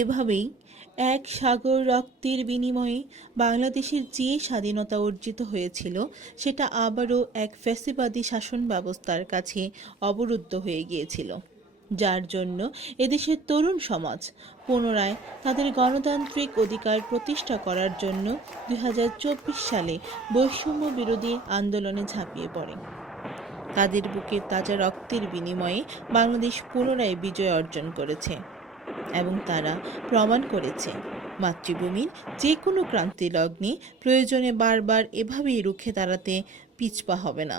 এভাবেই এক সাগর রক্তের বিনিময়ে বাংলাদেশের যে স্বাধীনতা অর্জিত হয়েছিল সেটা আবারও এক ফ্যাসিবাদী শাসন ব্যবস্থার কাছে অবরুদ্ধ হয়ে গিয়েছিল, যার জন্য এদেশের তরুণ সমাজ পুনরায় তাদের গণতান্ত্রিক অধিকার প্রতিষ্ঠা করার জন্য 2024 সালে বৈষম্য বিরোধী আন্দোলনে ঝাঁপিয়ে পড়ে। তাদের বুকের তাজা রক্তের বিনিময়ে বাংলাদেশ পুনরায় বিজয় অর্জন করেছে এবং তারা প্রমাণ করেছে মাতৃভূমির যে কোনো ক্রান্তি লগ্নে প্রয়োজনে বারবার এভাবেই রুখে দাঁড়াতে পিছপা হবে না।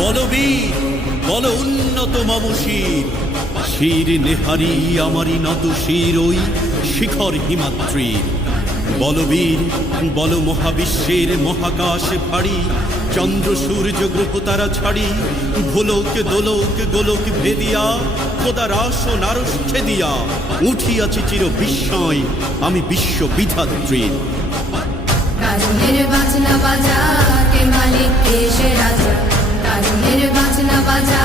বলবীর বল উন্নত মমশির শির নেহারি আমারি নত শির ওই শিখর হিমাদ্রির। বলবীর বল মহাবিশ্বের মহাকাশ ফাড়ি চন্দ্র সূর্য গ্রহ তারা ছাড়ি ভোলক দোলক গোলক ভেদিয়া খোদার আসন আরশ ছেদিয়া উঠিয়াছি চির বিস্ময় আমি বিশ্ব বিধাত্রীর। কারণের বাজনা বাজা কে মালিক কে সে রাজা, কারণের বাজনা বাজা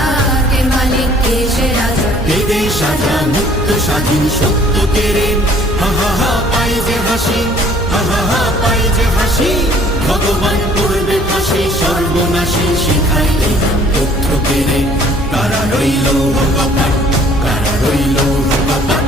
কে মালিক কে সে রাজা। বেদে সাজা মুক্ত স্বাধীন সত্য কেড়ে হা হা হা পাই যে হাসি, হা হা হা পাই যে হাসি। ভগবান করবে ফাঁসি সর্বনাশী শিখাইলে তথ্য কেড়ে। কারা রইল কপাট, কারা রইল কপাট।